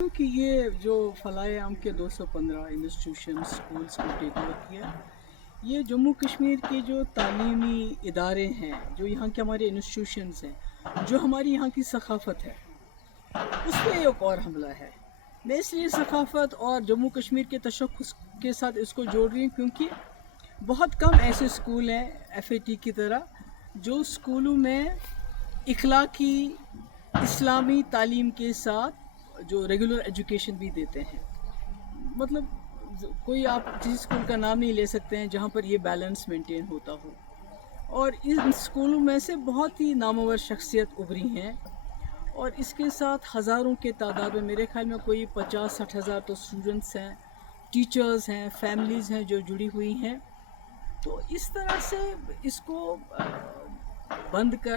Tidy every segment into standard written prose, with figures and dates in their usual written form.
कि ये जो फलाए-ए-आम के 215 इंस्टीट्यूशन स्कूल्स को टेक ओवर किया, ये जम्मू कश्मीर के जो तालीमी इदारे हैं, जो यहाँ के हमारे इंस्टीट्यूशंस हैं, जो हमारी यहाँ की सकाफ़त है, उस पे एक और हमला है। मैं इसलिए सकाफ़त और जम्मू कश्मीर के तशख़्ख़ुस के साथ इसको जोड़ रही हूँ क्योंकि बहुत कम ऐसे स्कूल हैं FAT की तरह जो स्कूलों में इखलाकी इस्लामी तालीम के साथ जो रेगुलर एजुकेशन भी देते हैं। मतलब कोई आप किसी स्कूल का नाम नहीं ले सकते हैं जहाँ पर ये बैलेंस मेंटेन होता हो। और इन स्कूलों में से बहुत ही नामवर शख्सियत उभरी हैं और इसके साथ हज़ारों के तादाद में, मेरे ख्याल में कोई 50-60 हज़ार तो स्टूडेंट्स हैं, टीचर्स हैं, फैमिलीज़ हैं जो जुड़ी हुई हैं। तो इस तरह से इसको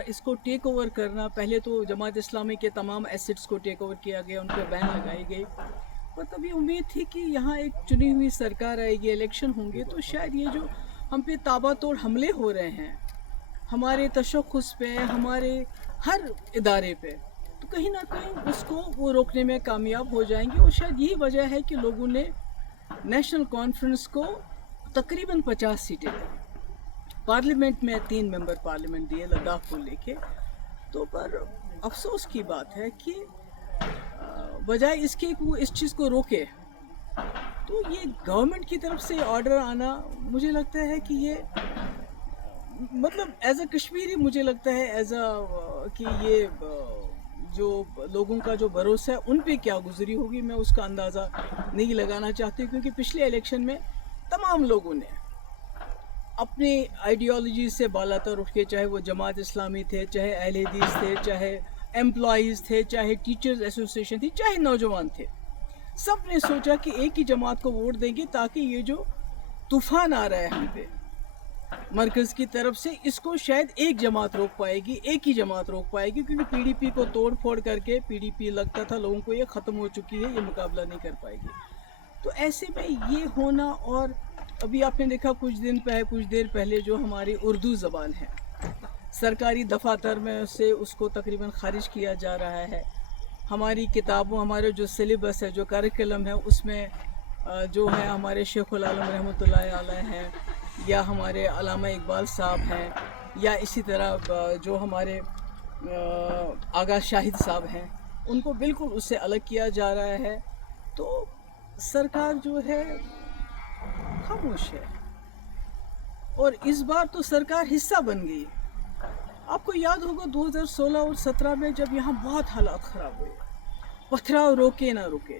इसको टेक ओवर करना, पहले तो जमात इस्लामी के तमाम एसेट्स को टेक ओवर किया गया, उन पर बैन लगाई गई। पर तभी उम्मीद थी कि यहाँ एक चुनी हुई सरकार आएगी, इलेक्शन होंगे, तो शायद ये जो हम पे ताबड़तोड़ हमले हो रहे हैं हमारे तशख़्ख़ुस पे, हमारे हर इदारे पे, तो कहीं ना कहीं उसको वो रोकने में कामयाब हो जाएंगे। और शायद यही वजह है कि लोगों ने नेशनल कॉन्फ्रेंस को तकरीबन 50 सीटें दी। पार्लियामेंट में 3 मेंबर पार्लियामेंट दिए लद्दाख को लेके। तो पर अफसोस की बात है कि बजाय इसके कि वो इस चीज़ को रोके, तो ये गवर्नमेंट की तरफ से ऑर्डर आना, मुझे लगता है कि ये मतलब एज अ कश्मीरी मुझे लगता है एज अ कि ये जो लोगों का जो भरोसा है उन पे क्या गुजरी होगी, मैं उसका अंदाज़ा नहीं लगाना चाहती। क्योंकि पिछले इलेक्शन में तमाम लोगों ने अपनी आइडियोलॉजी से बालातर उठ के, चाहे वो जमात इस्लामी थे, चाहे अहले हदीस थे, चाहे एम्प्लॉइज़ थे, चाहे टीचर्स एसोसिएशन थी, चाहे नौजवान थे, सब ने सोचा कि एक ही जमात को वोट देंगे ताकि ये जो तूफ़ान आ रहा है हम पे मरकज़ की तरफ से, इसको शायद एक जमात रोक पाएगी, एक ही जमात रोक पाएगी। क्योंकि PDP को तोड़ फोड़ करके PDP लगता था लोगों को ये ख़त्म हो चुकी है, ये मुकाबला नहीं कर पाएगी। तो ऐसे में ये होना, और अभी आपने देखा कुछ देर पहले जो हमारी उर्दू ज़बान है, सरकारी दफातर में से उसको तकरीबन ख़ारिज किया जा रहा है। हमारी किताबों, हमारे जो सिलेबस है, जो करिकुलम है, उसमें जो है हमारे शेखुल आलम रहमतुल्लाहि अलैह हैं, या हमारे अल्लामा इकबाल साहब हैं, या इसी तरह जो हमारे आगा शाहिद साहब हैं, उनको बिल्कुल उससे अलग किया जा रहा है। तो सरकार जो है खामोश है, और इस बार तो सरकार हिस्सा बन गई। आपको याद होगा 2016 और 17 में जब यहाँ बहुत हालात ख़राब हुए, पथराव रोके ना रुके,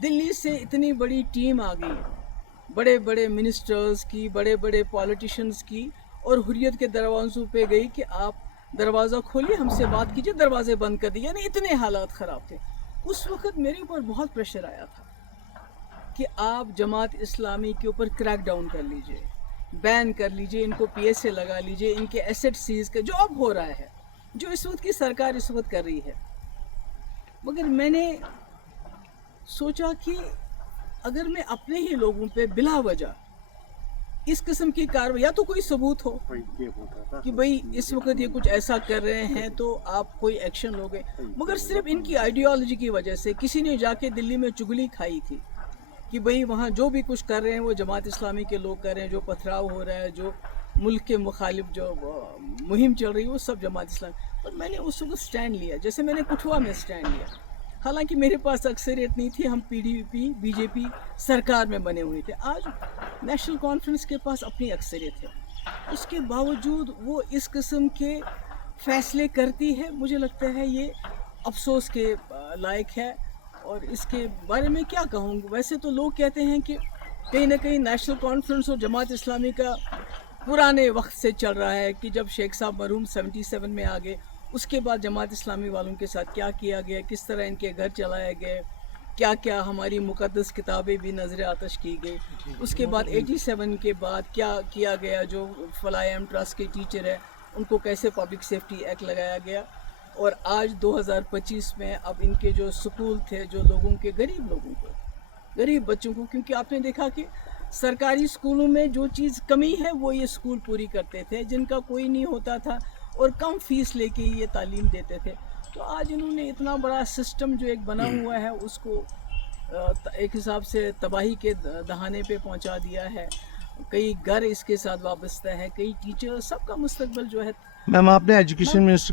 दिल्ली से इतनी बड़ी टीम आ गई, बड़े बड़े मिनिस्टर्स की, बड़े बड़े पॉलिटिशियंस की, और हुर्रियत के दरवाज़ों पे गई कि आप दरवाज़ा खोलिए, हमसे बात कीजिए, दरवाजे बंद कर दिए। यानी इतने हालात ख़राब थे। उस वक़्त मेरे ऊपर बहुत प्रेशर आया था कि आप जमात इस्लामी के ऊपर क्रैक डाउन कर लीजिए, बैन कर लीजिए, इनको PSA लगा लीजिए, इनके एसेट सीज कर, जो अब हो रहा है, जो इस वक्त की सरकार इस वक्त कर रही है। मगर मैंने सोचा कि अगर मैं अपने ही लोगों पे बिला वजह इस किस्म की कार्रवाई, या तो कोई सबूत हो कि भाई इस वक्त ये कुछ ऐसा कर रहे हैं तो आप कोई एक्शन लोगे, मगर सिर्फ इनकी आइडियोलॉजी की वजह से किसी ने जाके दिल्ली में चुगली खाई थी कि भाई वहाँ जो भी कुछ कर रहे हैं वो जमात इस्लामी के लोग कर रहे हैं, जो पथराव हो रहा है, जो मुल्क के मुखालिफ जो मुहिम चल रही है, वो सब जमात इस्लामी। पर मैंने उस वक्त स्टैंड लिया, जैसे मैंने कठुआ में स्टैंड लिया। हालांकि मेरे पास अक्सरियत नहीं थी, हम PDP BJP सरकार में बने हुए थे। आज नेशनल कॉन्फ्रेंस के पास अपनी अक्सरियत है, उसके बावजूद वो इस किस्म के फैसले करती है। मुझे लगता है ये अफसोस के लायक है। और इसके बारे में क्या कहूँगी, वैसे तो लोग कहते हैं कि कहीं ना कहीं नेशनल कॉन्फ्रेंस और जमात इस्लामी का पुराने वक्त से चल रहा है, कि जब शेख साहब मरहूम 77 में आ गए, उसके बाद जमात इस्लामी वालों के साथ क्या किया गया, किस तरह इनके घर चलाए गए, क्या क्या हमारी मुक़द्दस किताबें भी नज़र आतश की गई। उसके बाद 87 के बाद क्या किया गया, जो फलाए-ए-आम ट्रस्ट के टीचर है उनको कैसे पब्लिक सेफ्टी एक्ट लगाया गया। और आज 2025 में अब इनके जो स्कूल थे, जो लोगों के गरीब लोगों को, गरीब बच्चों को, क्योंकि आपने देखा कि सरकारी स्कूलों में जो चीज़ कमी है वो ये स्कूल पूरी करते थे, जिनका कोई नहीं होता था, और कम फीस लेके ये तालीम देते थे। तो आज इन्होंने इतना बड़ा सिस्टम जो एक बना हुआ है उसको ایک حساب سے تباہی کے دہانے پہ پہنچا دیا ہے. کئی گھر اس کے ساتھ وابستہ ہے, کئی ٹیچر, سب کا مستقبل جو ہے. میم آپ نے ایجوکیشن منسٹر